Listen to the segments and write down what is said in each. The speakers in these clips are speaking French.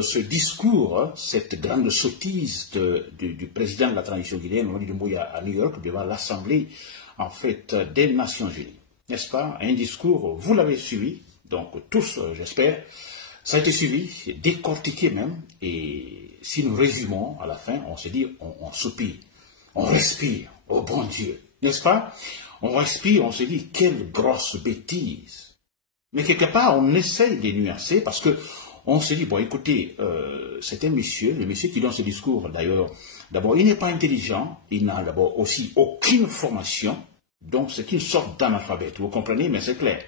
ce discours, hein, cette grande sottise du président de la transition guinéenne, Mamadi Doumbouya, à New York, devant l'Assemblée, en fait, des Nations Unies. N'est-ce pas? Un discours, vous l'avez suivi, donc tous, j'espère, ça a été suivi, décortiqué même, et si nous résumons, à la fin, on se dit, on soupire, on respire, oh bon Dieu, n'est-ce pas? On respire, on se dit, quelle grosse bêtise. Mais quelque part, on essaye de nuancer, parce que on se dit, bon, écoutez, c'est un monsieur, le monsieur qui donne ce discours, d'ailleurs, d'abord, il n'est pas intelligent, il n'a d'abord aussi aucune formation, donc c'est une sorte d'analphabète, vous comprenez, mais c'est clair.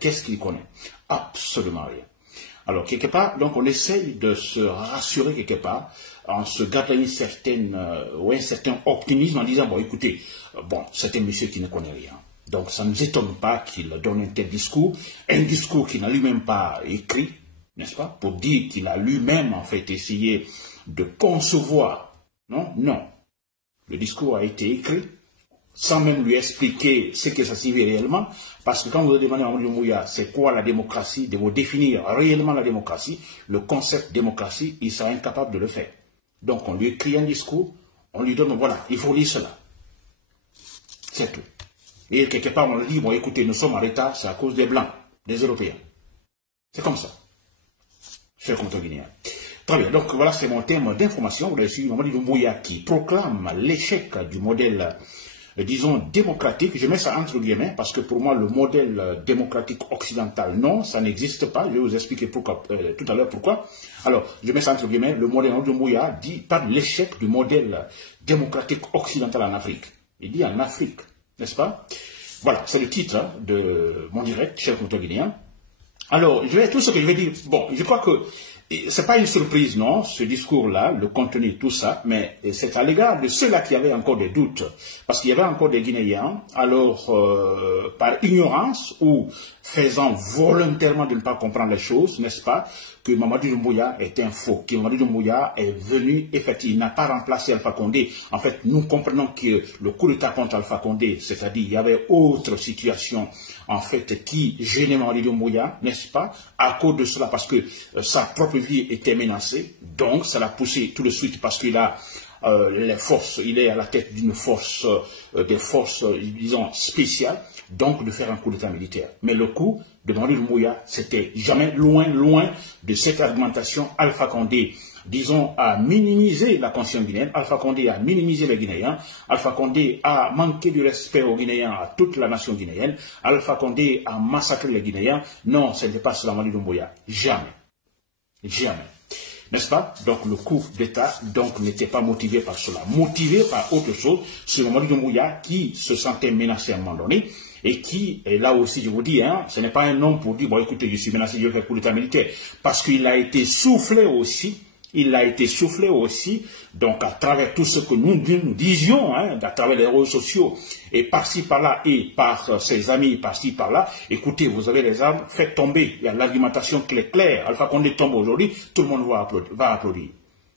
Qu'est-ce qu'il connaît? Absolument rien. Alors, quelque part, donc on essaye de se rassurer quelque part, en se gardant une certaine, un certain optimisme, en disant, bon, écoutez, bon, c'est un monsieur qui ne connaît rien. Donc, ça ne nous étonne pas qu'il donne un tel discours, un discours qu'il n'a lui-même pas écrit, n'est-ce pas, pour dire qu'il a lui-même, en fait, essayé de concevoir. Non, non. Le discours a été écrit, sans même lui expliquer ce que ça signifie réellement, parce que quand vous demandez à Mamadi Doumbouya c'est quoi la démocratie, de vous définir réellement la démocratie, le concept démocratie, il sera incapable de le faire. Donc on lui écrit un discours, on lui donne, voilà, il faut lire cela. C'est tout. Et quelque part on lui dit, bon écoutez, nous sommes en retard, c'est à cause des Blancs, des Européens. C'est comme ça. Chers Guinéens. Très bien, donc voilà, c'est mon thème d'information. Vous avez suivi Mamadi Doumbouya qui proclame l'échec du modèle, disons, démocratique. Je mets ça entre guillemets parce que pour moi, le modèle démocratique occidental, non, ça n'existe pas. Je vais vous expliquer pourquoi, tout à l'heure pourquoi. Alors, je mets ça entre guillemets. Le modèle Doumbouya dit par l'échec du modèle démocratique occidental en Afrique. Il dit en Afrique, n'est-ce pas? Voilà, c'est le titre hein, de mon direct, chers Guinéens. Alors, tout ce que je vais dire, bon, je crois que c'est pas une surprise, non, ce discours-là, le contenu, tout ça, mais c'est à l'égard de ceux-là qui avaient encore des doutes, parce qu'il y avait encore des Guinéens, alors, par ignorance ou faisant volontairement de ne pas comprendre les choses, n'est-ce pas, que Mamadi Doumbouya est un faux, que Mamadi Doumbouya est venu, effectivement, il n'a pas remplacé Alpha Condé. En fait, nous comprenons que le coup d'État contre Alpha Condé, c'est-à-dire il y avait autre situation, en fait, qui gênait Mamadi Doumbouya, n'est-ce pas, à cause de cela, parce que sa propre vie était menacée, donc ça l'a poussé tout de suite, parce qu'il a les forces, il est à la tête d'une force, des forces, disons, spéciales, donc de faire un coup d'État militaire. Mais le coup de Mamadi Doumbouya, c'était jamais loin de cette argumentation. Alpha Condé, disons, a minimisé la conscience guinéenne, Alpha Condé a minimisé les Guinéens, Alpha Condé a manqué du respect aux Guinéens, à toute la nation guinéenne, Alpha Condé a massacré les Guinéens. Non, ce n'est pas cela Mamadi Doumbouya. Jamais. Jamais. N'est-ce pas? Donc le coup d'État n'était pas motivé par cela, motivé par autre chose. C'est Mamadi Doumbouya qui se sentait menacé à un moment donné et qui, et là aussi je vous dis, hein, ce n'est pas un homme pour dire, bon écoutez, je suis menacé, je vais faire coup d'État militaire, parce qu'il a été soufflé aussi, donc à travers tout ce que nous disions, hein, à travers les réseaux sociaux, et par-ci par-là, et par ses amis, par-ci par-là, écoutez, vous avez les armes, faites tomber, il y a l'argumentation qui est claire, Alpha Condé tombe aujourd'hui, tout le monde va applaudir.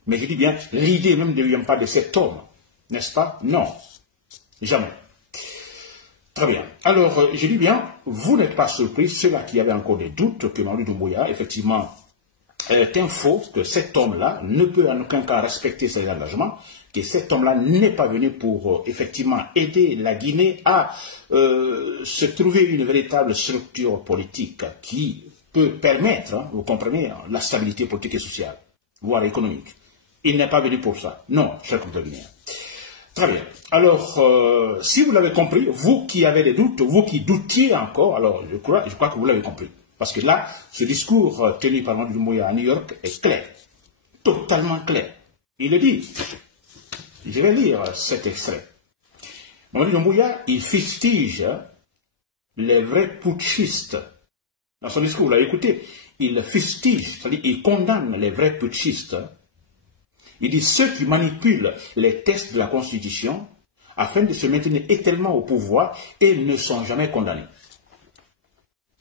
Mais je dis bien, l'idée même ne vient pas de cet homme, n'est-ce pas? Non, jamais. Très bien. Alors, je dis bien, vous n'êtes pas surpris, ceux-là qui avaient encore des doutes que Mamadi Doumbouya, effectivement, est un faux, que cet homme-là ne peut en aucun cas respecter ses engagements, que cet homme-là n'est pas venu pour effectivement aider la Guinée à se trouver une véritable structure politique qui peut permettre, hein, vous comprenez, la stabilité politique et sociale, voire économique. Il n'est pas venu pour ça. Non, chers Guinéens. Très bien. Alors, si vous l'avez compris, vous qui avez des doutes, vous qui doutiez encore, alors je crois que vous l'avez compris. Parce que là, ce discours tenu par Mamadi Doumbouya à New York est clair, totalement clair. Il est dit, je vais lire cet extrait. Mamadi Doumbouya, il fustige les vrais putschistes. Dans son discours, vous l'avez écouté, il fustige, c'est-à-dire il condamne les vrais putschistes. Il dit ceux qui manipulent les textes de la Constitution afin de se maintenir éternellement au pouvoir et ne sont jamais condamnés.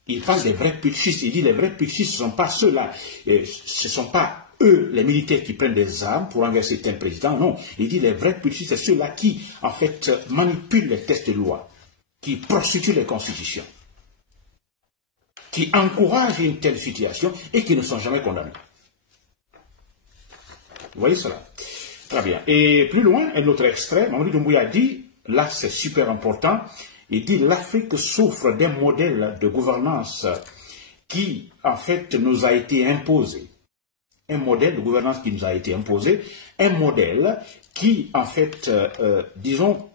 Il parle des vrais putschistes. Il dit les vrais putschistes, ce ne sont pas ceux-là. Ce ne sont pas eux, les militaires, qui prennent des armes pour renverser un président. Non. Il dit les vrais putschistes, c'est ceux-là qui, en fait, manipulent les textes de loi, qui prostituent les constitutions, qui encouragent une telle situation et qui ne sont jamais condamnés. Vous voyez cela? Très bien. Et plus loin, un autre extrait, Mamadi Doumbouya dit, là c'est super important, il dit l'Afrique souffre d'un modèle de gouvernance qui, en fait, nous a été imposé. Un modèle de gouvernance qui nous a été imposé, un modèle qui, en fait, disons,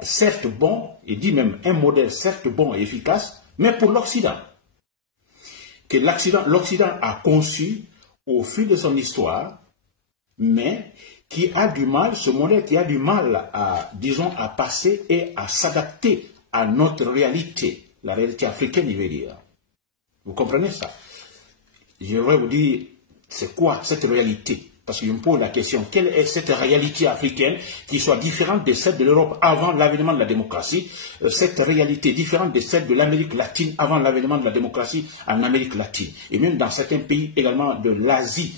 certes bon, il dit même un modèle certes bon et efficace, mais pour l'Occident. Que l'Occident a conçu au fil de son histoire, mais qui a du mal, ce modèle qui a du mal à, disons, à passer et à s'adapter à notre réalité, la réalité africaine, il veut dire. Vous comprenez ça? Je voudrais vous dire, c'est quoi cette réalité? Parce que je me pose la question, quelle est cette réalité africaine qui soit différente de celle de l'Europe avant l'avènement de la démocratie, cette réalité différente de celle de l'Amérique latine avant l'avènement de la démocratie en Amérique latine, et même dans certains pays également de l'Asie.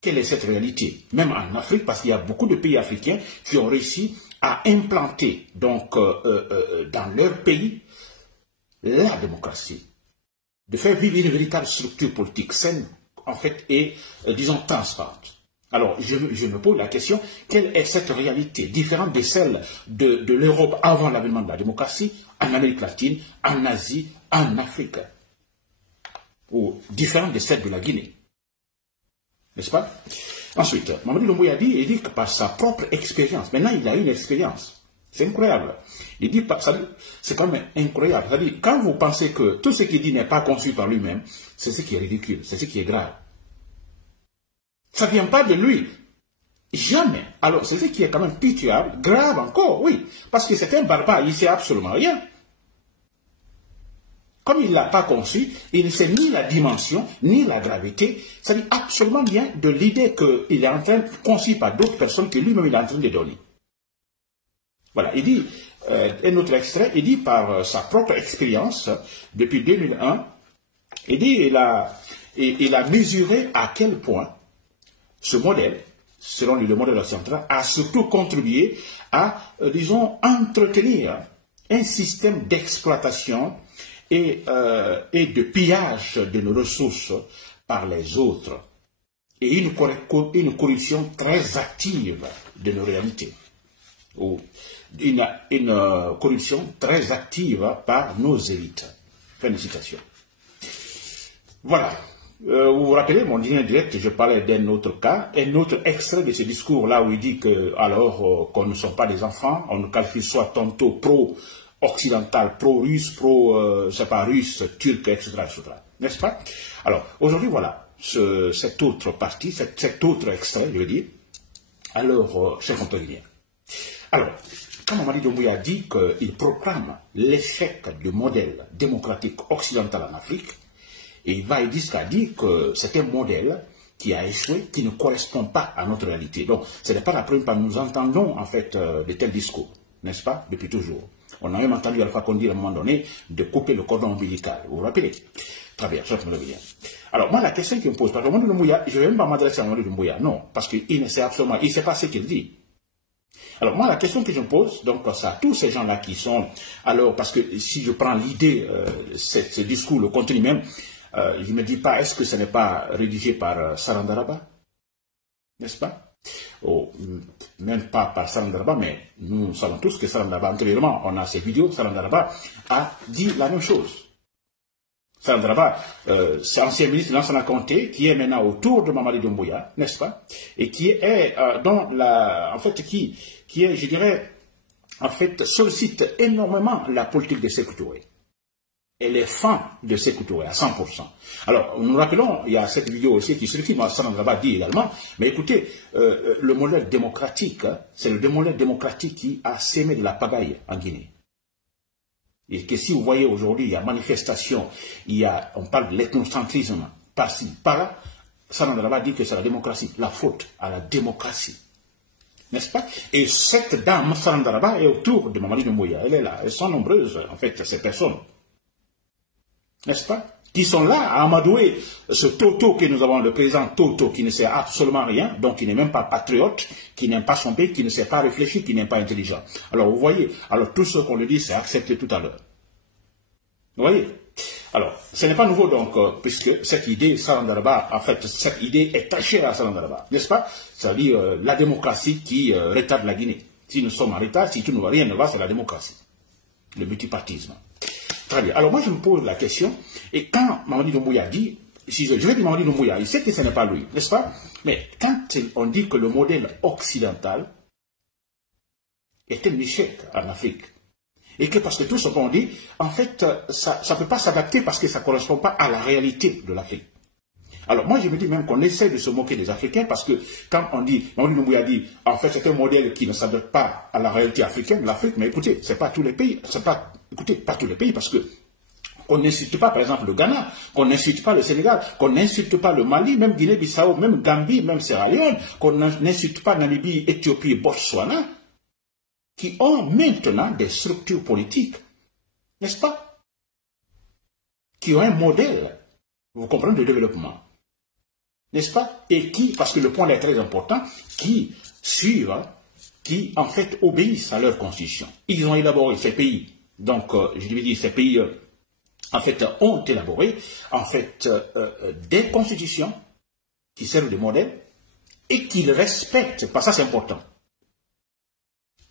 Quelle est cette réalité? Même en Afrique, parce qu'il y a beaucoup de pays africains qui ont réussi à implanter donc, dans leur pays la démocratie, de faire vivre une véritable structure politique saine, en fait, et, disons, transparente. Alors, je me pose la question, quelle est cette réalité différente de celle de l'Europe avant l'avènement de la démocratie, en Amérique latine, en Asie, en Afrique, ou différente de celle de la Guinée? N'est-ce pas? Ensuite, Mamadi Doumbouya dit, il dit que par sa propre expérience, maintenant il a une expérience. C'est incroyable. Il dit, c'est quand même incroyable. C'est-à-dire, quand vous pensez que tout ce qu'il dit n'est pas conçu par lui-même, c'est ce qui est ridicule, c'est ce qui est grave. Ça ne vient pas de lui. Jamais. Alors, c'est ce qui est quand même pitiable, grave encore, oui. Parce que c'est un barbare, il ne sait absolument rien. Comme il ne l'a pas conçu, il ne sait ni la dimension, ni la gravité. Ça dit absolument rien de l'idée qu'il est en train de conçu par d'autres personnes que lui-même il est en train de donner. Voilà, il dit, un autre extrait, il dit par sa propre expérience, depuis 2001, il dit, il a mesuré à quel point ce modèle, selon lui le modèle occidental, a surtout contribué à, disons, entretenir un système d'exploitation et de pillage de nos ressources par les autres, et une corruption très active de nos réalités, ou une corruption très active par nos élites. Fin de citation. Voilà. Vous vous rappelez, mon dîner direct, je parlais d'un autre cas, un autre extrait de ce discours-là où il dit que, alors, qu'on ne sont pas des enfants, on nous qualifie soit tantôt pro-occidental, pro-russe, je sais pas, russe, turc, etc., etc. N'est-ce pas? Alors, aujourd'hui, voilà, cette autre partie, cet autre extrait, je veux dire, alors, c'est contenir. Alors, quand Mamadi Doumbouya dit qu'il proclame l'échec du modèle démocratique occidental en Afrique, et il va jusqu'à dire que c'est un modèle qui a échoué, qui ne correspond pas à notre réalité. Donc, ce n'est pas la première fois que nous entendons, en fait, de tels discours, n'est-ce pas, depuis toujours. On a même entendu Alpha Condé à un moment donné de couper le cordon ombilical. Vous vous rappelez? Très bien, ça me revient. Alors, moi, la question qui me pose, parce que Mamadi Doumbouya, je ne vais même pas m'adresser à Mamadi Doumbouya, non, parce qu'il ne sait absolument, il ne sait pas ce qu'il dit. Alors, moi, la question que je me pose, donc, c'est à tous ces gens-là qui sont, alors, parce que si je prends l'idée, ce discours, le contenu même, je ne me dis pas, est-ce que ce n'est pas rédigé par Sarandaraba? N'est-ce pas? Oh, même pas par Sarandaraba, mais nous savons tous que Sarandaraba, antérieurement, on a ces vidéos, Sarandaraba a dit la même chose. Sarandaraba, c'est ancien ministre Lansana Conté, qui est maintenant autour de Mamadi Doumbouya, n'est-ce pas? Et qui est, en fait, qui est, je dirais, en fait, sollicite énormément la politique de Sékou Touré. Et les fans de Sékou Touré à 100%. Alors, nous rappelons, il y a cette vidéo aussi qui circule, Sarandaraba dit également, mais écoutez, le modèle démocratique, c'est le modèle démocratique qui a sémé de la pagaille en Guinée. Et que si vous voyez aujourd'hui, il y a manifestation, on parle de l'ethnocentrisme, par-ci, par-là, Sarandaraba dit que c'est la démocratie, la faute à la démocratie. N'est-ce pas? Et cette dame, Sarandaraba, est autour de Mamadi Doumbouya. Elle est là. Elles sont nombreuses, en fait, ces personnes. N'est-ce pas? Qui sont là à amadouer ce Toto que nous avons, le président Toto, qui ne sait absolument rien, donc qui n'est même pas patriote, qui n'aime pas son pays, qui ne sait pas réfléchir, qui n'est pas intelligent. Alors vous voyez, alors tout ce qu'on le dit, c'est accepté tout à l'heure. Vous voyez? Alors, ce n'est pas nouveau donc, puisque cette idée, Salangalaba, en fait, cette idée est cachée à Salangalaba, n'est-ce pas? C'est-à-dire la démocratie qui retarde la Guinée. Si nous sommes en retard, si tout ne va, rien ne va, c'est la démocratie. Le multipartisme. Très bien. Alors moi, je me pose la question, et quand Mamadi Doumbouya dit, si je vais dire Mamadi Doumbouya, il sait que ce n'est pas lui, n'est-ce pas? Mais quand on dit que le modèle occidental est un échec en Afrique, et que parce que tout ce qu'on dit, en fait, ça ne peut pas s'adapter parce que ça ne correspond pas à la réalité de l'Afrique. Alors moi je me dis même qu'on essaie de se moquer des Africains parce que quand on dit, Mamadi Doumbouya dit, en fait c'est un modèle qui ne s'adapte pas à la réalité africaine, l'Afrique, mais écoutez, c'est pas tous les pays, c'est pas, écoutez, pas tous les pays parce que qu'on n'insulte pas par exemple le Ghana, qu'on n'insulte pas le Sénégal, qu'on n'insulte pas le Mali, même Guinée-Bissau, même Gambie, même Sierra Leone, qu'on n'insulte pas Namibie, Éthiopie, Botswana, qui ont maintenant des structures politiques, n'est-ce pas? Qui ont un modèle, vous comprenez, de développement. N'est-ce pas? Et qui, parce que le point est très important, qui suivent, qui en fait obéissent à leur constitution. Ils ont élaboré ces pays, donc je vais dire ces pays en fait ont élaboré en fait des constitutions qui servent de modèle et qu'ils respectent, parce que ça c'est important.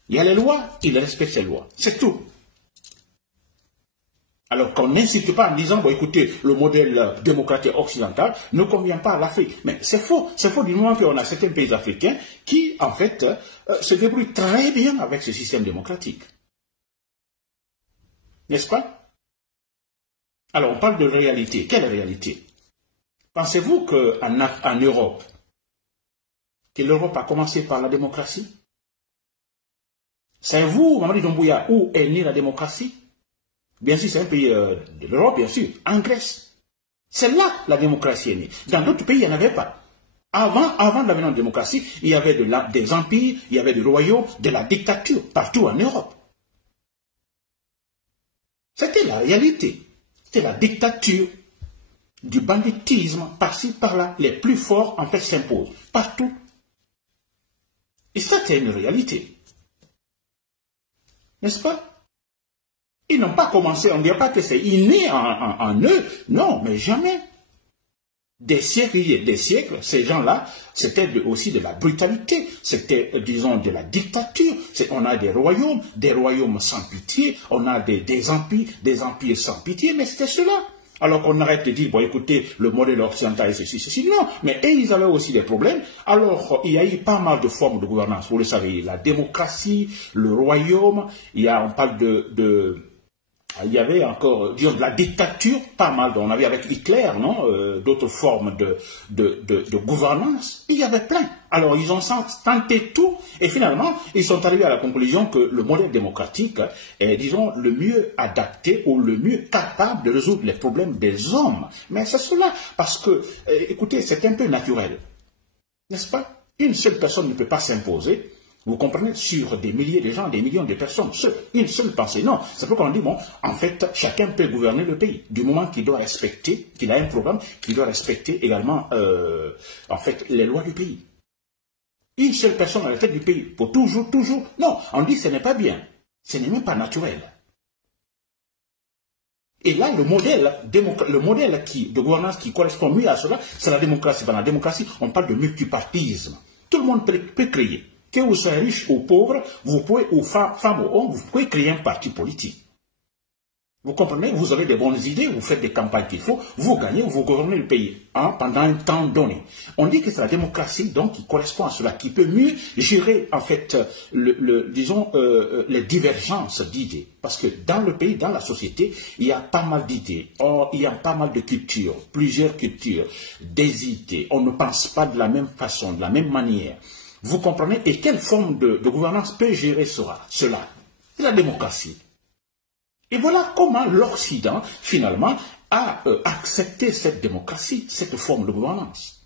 Il y a les lois, ils respectent ces lois, c'est tout. Alors qu'on n'incite pas en disant, bon écoutez, le modèle démocratique occidental ne convient pas à l'Afrique. Mais c'est faux du moment qu'on a certains pays africains qui, en fait, se débrouillent très bien avec ce système démocratique. N'est-ce pas? Alors on parle de réalité. Quelle réalité? Pensez-vous qu'en Europe, que l'Europe a commencé par la démocratie? Savez-vous, Mamadi Doumbouya, où est née la démocratie? Bien sûr, c'est un pays de l'Europe, bien sûr, en Grèce. C'est là que la démocratie est née. Dans d'autres pays, il n'y en avait pas. Avant l'avènement de la démocratie, il y avait des empires, il y avait des royaumes, de la dictature, partout en Europe. C'était la réalité. C'était la dictature, du banditisme, par-ci, par-là. Les plus forts, en fait, s'imposent. Partout. Et ça, c'est une réalité. N'est-ce pas? Ils n'ont pas commencé, on ne dirait pas que c'est inné en eux, non, mais jamais. Des siècles, ces gens-là, c'était aussi de la brutalité, c'était, disons, de la dictature. On a des royaumes sans pitié, on a des empires sans pitié, mais c'était cela. Alors qu'on arrête de dire, bon écoutez, le modèle occidental est ceci, non, mais ils avaient aussi des problèmes. Alors, il y a eu pas mal de formes de gouvernance, vous le savez, la démocratie, le royaume, on parle il y avait encore, disons, de la dictature, pas mal. On avait avec Hitler, non, d'autres formes de gouvernance. Il y avait plein. Alors, ils ont tenté tout, et finalement, ils sont arrivés à la conclusion que le modèle démocratique est, disons, le mieux adapté ou le mieux capable de résoudre les problèmes des hommes. Mais c'est cela, parce que, écoutez, c'est un peu naturel. N'est-ce pas? Une seule personne ne peut pas s'imposer. Vous comprenez, sur des milliers de gens, des millions de personnes, une seule pensée. Non, c'est pourquoi on dit, bon, en fait, chacun peut gouverner le pays, du moment qu'il doit respecter, qu'il a un programme, qu'il doit respecter également, en fait, les lois du pays. Une seule personne à la tête du pays, pour toujours, non, on dit que ce n'est pas bien, ce n'est même pas naturel. Et là, le modèle de gouvernance qui correspond mieux à cela, c'est la démocratie. Dans la démocratie, on parle de multipartisme. Tout le monde peut créer. Que vous soyez riche ou pauvre, vous pouvez, ou femme ou homme, vous pouvez créer un parti politique. Vous comprenez? Vous avez des bonnes idées, vous faites des campagnes qu'il faut, vous gagnez, vous gouvernez le pays pendant un temps donné. On dit que c'est la démocratie donc qui correspond à cela, qui peut mieux gérer en fait, disons, les divergences d'idées. Parce que dans le pays, dans la société, il y a pas mal d'idées. Or, il y a pas mal de cultures, plusieurs cultures, des idées. On ne pense pas de la même façon, de la même manière. Vous comprenez? Et quelle forme de gouvernance peut gérer cela? C'est la démocratie. Et voilà comment l'Occident, finalement, a accepté cette démocratie, cette forme de gouvernance.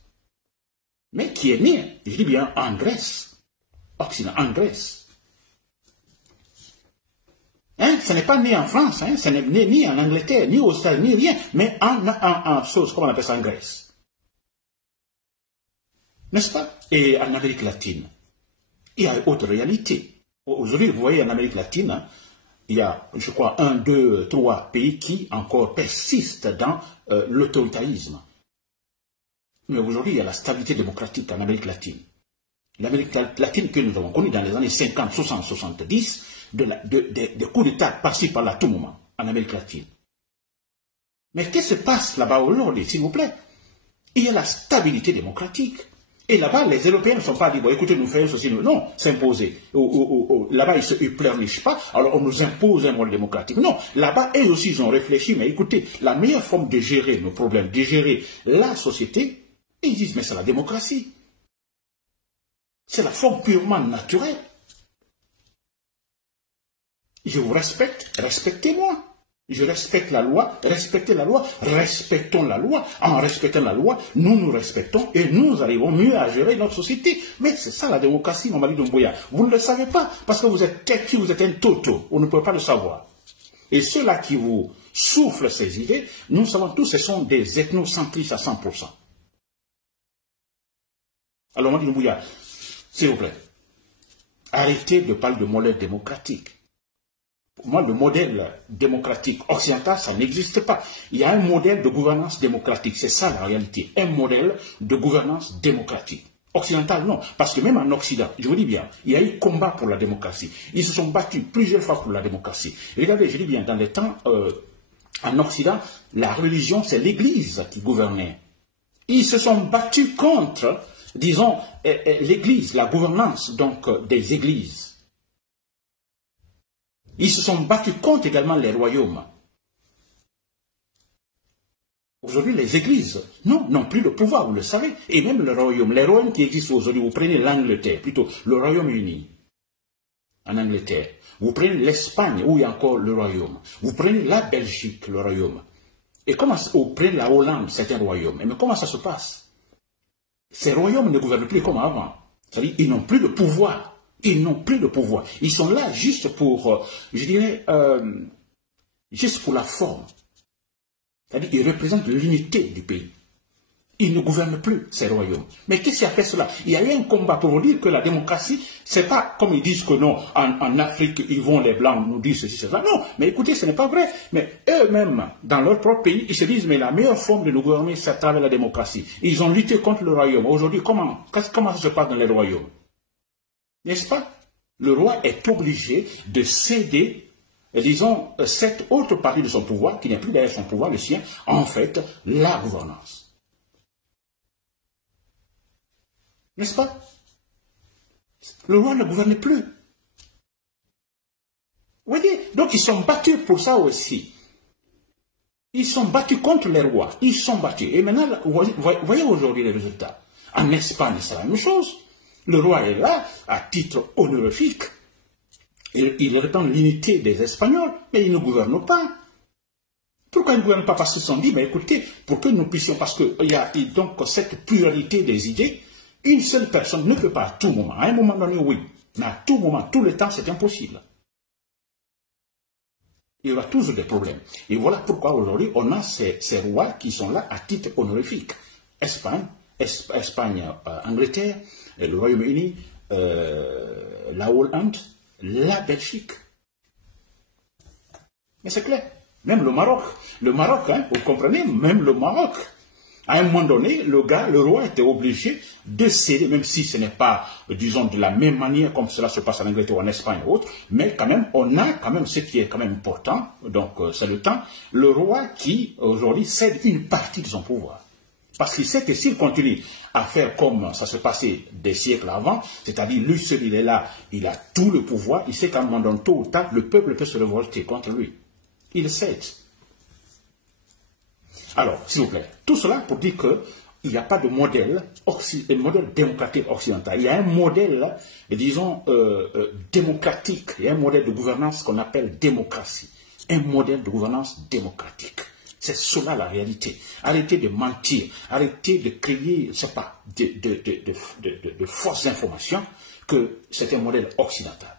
Mais qui est née, je dis bien, en Grèce. Occident, en Grèce. Ce n'est pas né en France, ce n'est né ni en Angleterre, ni aux États-Unis, ni rien, mais en chose, comment on appelle ça, en Grèce. N'est-ce pas? Et en Amérique latine, il y a autre réalité. Aujourd'hui, vous voyez en Amérique latine, il y a, je crois, 1, 2, 3 pays qui encore persistent dans l'autoritarisme. Mais aujourd'hui, il y a la stabilité démocratique en Amérique latine. L'Amérique latine que nous avons connue dans les années 50, 60, 70, des coups d'État par-ci, par-là, à tout moment, en Amérique latine. Mais qu'est-ce qui se passe là-bas aujourd'hui, s'il vous plaît? Il y a la stabilité démocratique. Et là-bas, les Européens ne sont pas dit, bon, écoutez, nous faisons ceci, non, s'imposer. Là-bas, ils ne pleurnichent pas, alors on nous impose un modèle démocratique. Non, là-bas, eux aussi, ils ont réfléchi, mais écoutez, la meilleure forme de gérer nos problèmes, de gérer la société, ils disent, mais c'est la démocratie. C'est la forme purement naturelle. Je vous respecte, respectez-moi. Je respecte la loi, respectez la loi, respectons la loi. En respectant la loi, nous nous respectons et nous arrivons mieux à gérer notre société. Mais c'est ça la démocratie, mon mari Doumbouya. Vous ne le savez pas parce que vous êtes têtu, vous êtes un toto. On ne peut pas le savoir. Et ceux-là qui vous soufflent ces idées, nous savons tous, ce sont des ethnocentristes à 100%. Alors, mon mari Doumbouya, s'il vous plaît, arrêtez de parler de modèle démocratique. Pour moi, le modèle démocratique occidental, ça n'existe pas. Il y a un modèle de gouvernance démocratique. C'est ça la réalité. Un modèle de gouvernance démocratique. Occidental, non. Parce que même en Occident, je vous dis bien, il y a eu combat pour la démocratie. Ils se sont battus plusieurs fois pour la démocratie. Regardez, je dis bien, dans les temps, en Occident, la religion, c'est l'Église qui gouvernait. Ils se sont battus contre, disons, l'Église, la gouvernance donc des églises. Ils se sont battus contre également les royaumes. Aujourd'hui, les églises, non, n'ont plus de pouvoir, vous le savez. Et même les royaumes qui existent aujourd'hui, vous prenez l'Angleterre, plutôt le Royaume-Uni, en Angleterre. Vous prenez l'Espagne, où il y a encore le royaume. Vous prenez la Belgique, le royaume. Et comment vous prenez la Hollande, c'est un royaume. Mais comment ça se passe? Ces royaumes ne gouvernent plus comme avant. C'est-à-dire qu'ils n'ont plus de pouvoir. Ils n'ont plus de pouvoir. Ils sont là juste pour, je dirais, juste pour la forme. C'est-à-dire qu'ils représentent l'unité du pays. Ils ne gouvernent plus ces royaumes. Mais qu'est-ce qui a fait cela? Il y a eu un combat pour vous dire que la démocratie, c'est pas comme ils disent que non, en Afrique, ils vont, les Blancs nous disent ceci, cela. Non, mais écoutez, ce n'est pas vrai. Mais eux-mêmes, dans leur propre pays, ils se disent, mais la meilleure forme de nous gouverner, c'est à travers la démocratie. Ils ont lutté contre le royaume. Aujourd'hui, comment ça se passe dans les royaumes? N'est-ce pas? Le roi est obligé de céder, disons, cette autre partie de son pouvoir, qui n'est plus d'ailleurs son pouvoir, le sien, en fait, la gouvernance. N'est-ce pas? Le roi ne gouverne plus. Vous voyez? Donc ils sont battus pour ça aussi. Ils sont battus contre les rois. Ils sont battus. Et maintenant, voyez aujourd'hui les résultats. En Espagne, c'est la même chose. Le roi est là, à titre honorifique. Il répand l'unité des Espagnols, mais il ne gouverne pas. Pourquoi il ne gouverne pas? Parce qu'ils se sont dit, mais écoutez, pour que nous puissions, parce qu'il y a donc cette pluralité des idées, une seule personne ne peut pas à tout moment. À un moment donné, oui, mais à tout moment, tout le temps, c'est impossible. Il y aura toujours des problèmes. Et voilà pourquoi aujourd'hui, on a ces rois qui sont là à titre honorifique. Espagne, Angleterre, le Royaume-Uni, la Hollande, la Belgique. Mais c'est clair. Même le Maroc, hein, vous comprenez, même le Maroc. À un moment donné, le roi était obligé de céder, même si ce n'est pas, disons, de la même manière comme cela se passe en Angleterre ou en Espagne ou autre, mais quand même, on a quand même ce qui est quand même important, donc c'est le temps, le roi qui, aujourd'hui, cède une partie de son pouvoir. Parce qu'il sait que s'il continue à faire comme ça se passait des siècles avant, c'est-à-dire lui seul, il est là, il a tout le pouvoir, il sait qu'à un moment donné, tôt ou tard, le peuple peut se révolter contre lui. Il cède. Alors, s'il vous plaît, tout cela pour dire qu'il n'y a pas de modèle démocratique occidental. Il y a un modèle, disons, démocratique. Il y a un modèle de gouvernance qu'on appelle démocratie. Un modèle de gouvernance démocratique. C'est cela la réalité. Arrêtez de mentir. Arrêtez de créer, je ne sais pas, de fausses informations que c'est un modèle occidental.